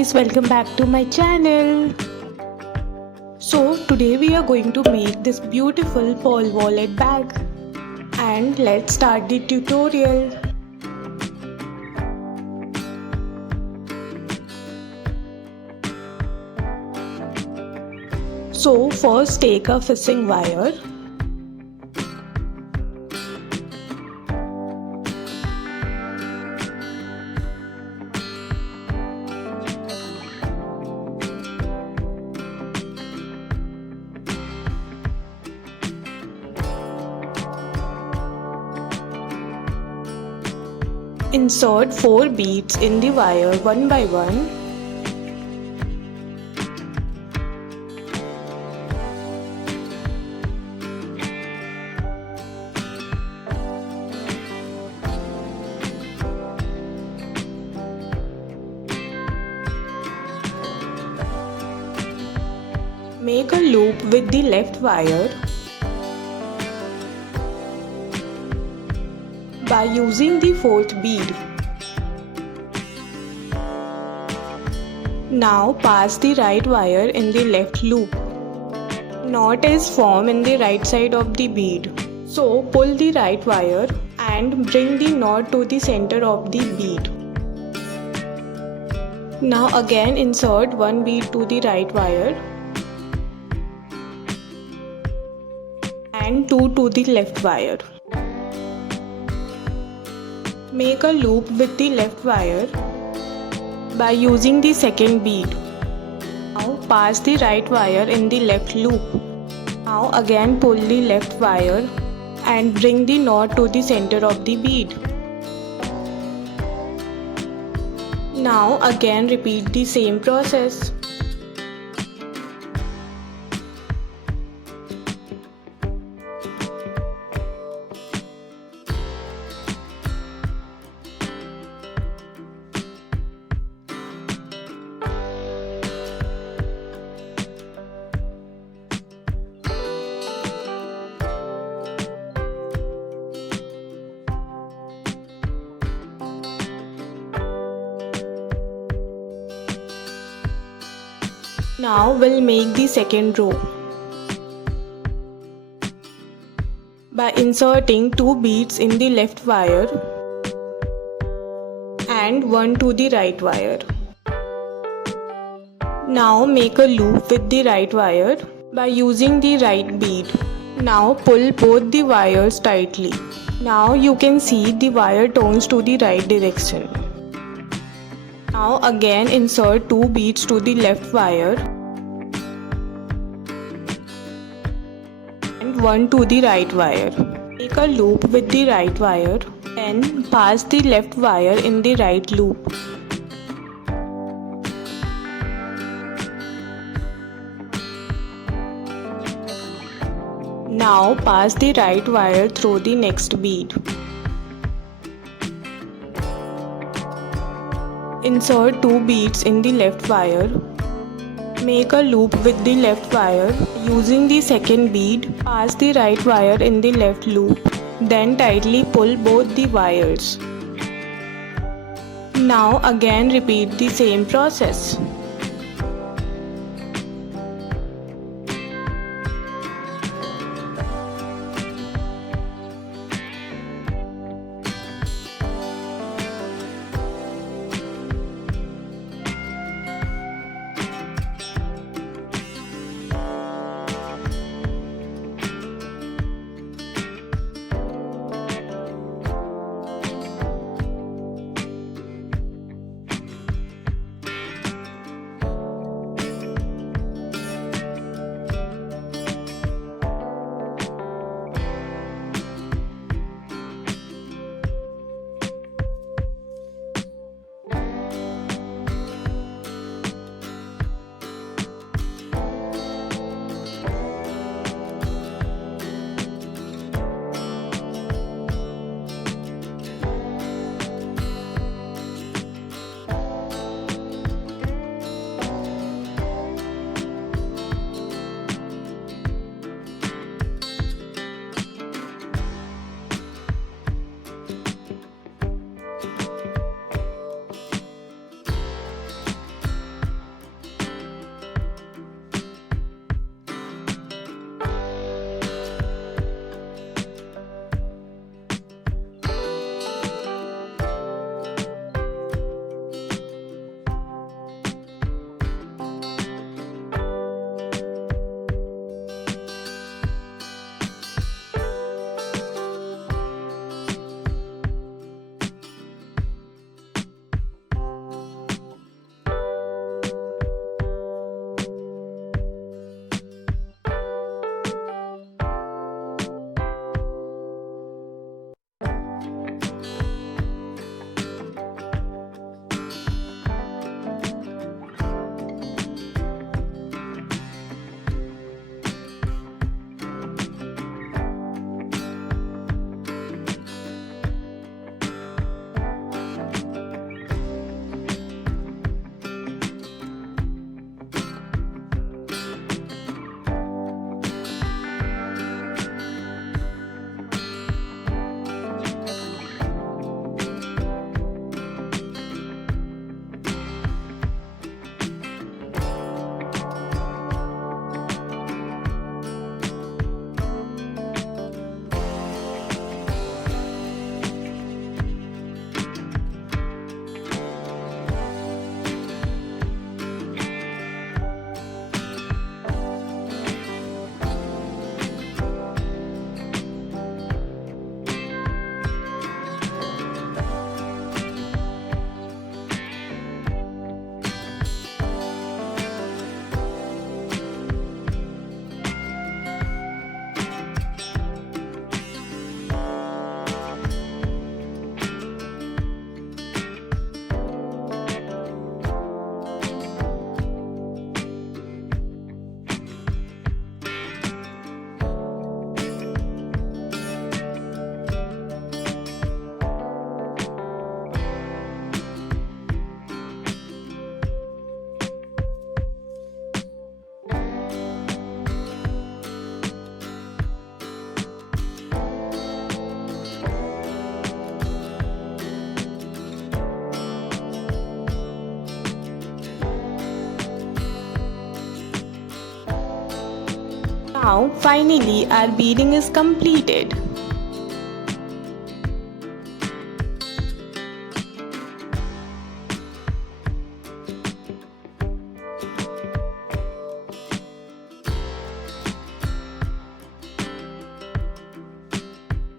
guys, welcome back to my channel. So today we are going to make this beautiful pearl wallet bag, and let's start the tutorial. So first take a fishing wire. Insert 4 beads in the wire one by one. Make a loop with the left wire. By using the fourth bead. Now pass the right wire in the left loop. Knot is formed in the right side of the bead. So pull the right wire and bring the knot to the center of the bead. Now again insert one bead to the right wire and two to the left wire. Make a loop with the left wire by using the second bead. Now pass the right wire in the left loop. Now again pull the left wire and bring the knot to the center of the bead. Now again repeat the same process. Now we'll make the second row by inserting 2 beads in the left wire and one to the right wire. Now make a loop with the right wire by using the right bead. Now pull both the wires tightly. Now you can see the wire turns to the right direction. Now again insert 2 beads to the left wire and one to the right wire. Make a loop with the right wire and pass the left wire in the right loop. Now pass the right wire through the next bead. Insert 2 beads in the left wire. Make a loop with the left wire. Using the second bead, pass the right wire in the left loop. Then tightly pull both the wires. Now again repeat the same process. Now finally our beading is completed.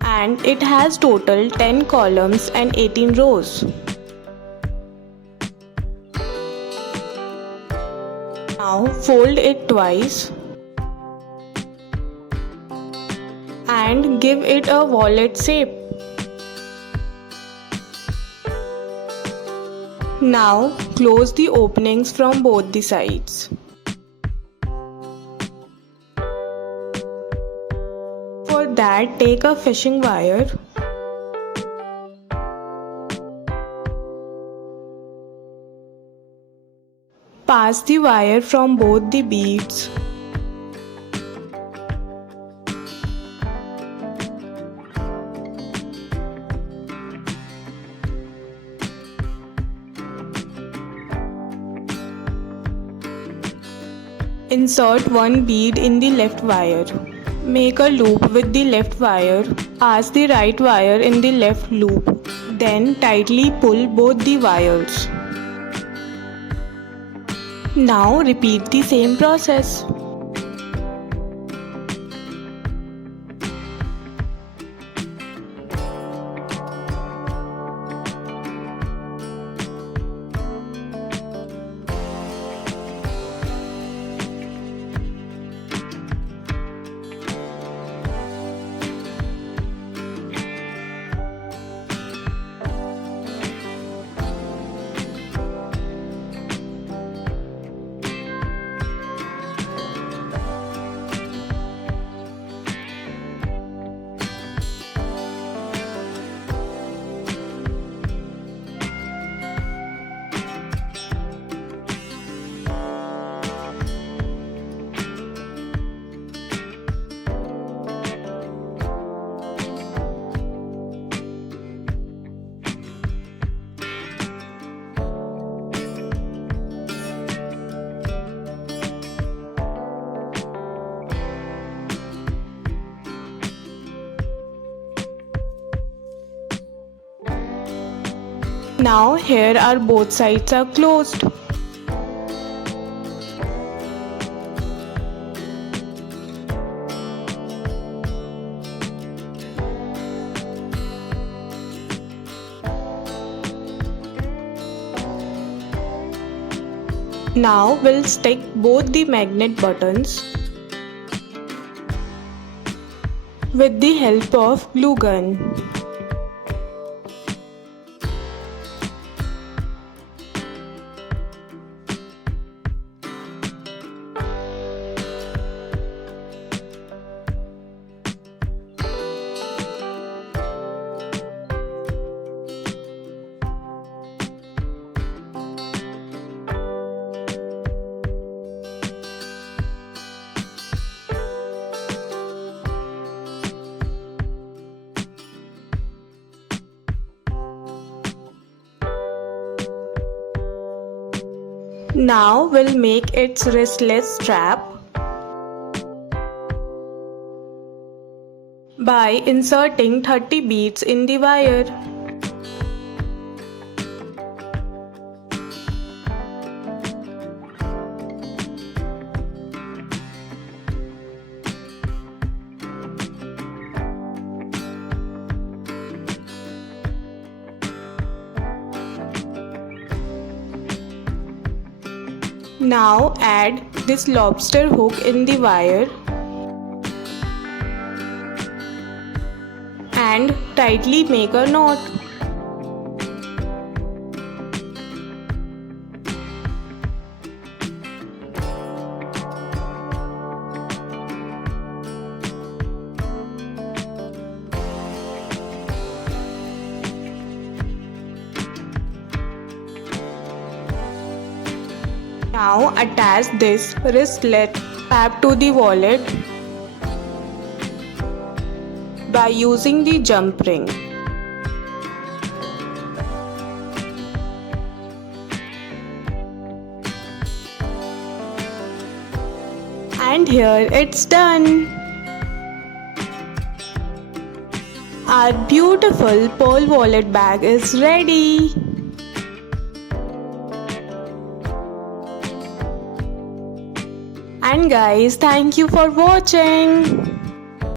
And it has total 10 columns and 18 rows. Now fold it twice and give it a wallet shape. Now close the openings from both the sides. For that, take a fishing wire pass the wire from both the beads. Insert one bead in the left wire. Make a loop with the left wire. Pass the right wire in the left loop. Then tightly pull both the wires. Now repeat the same process. Now here are both sides are closed. Now we'll stick both the magnet buttons with the help of glue gun. Now we'll make its wristless strap by inserting 30 beads in the wire. Now add this lobster hook in the wire and tightly make a knot. Now attach this wristlet tab to the wallet by using the jump ring. And here it's done. Our beautiful pearl wallet bag is ready. And guys, thank you for watching.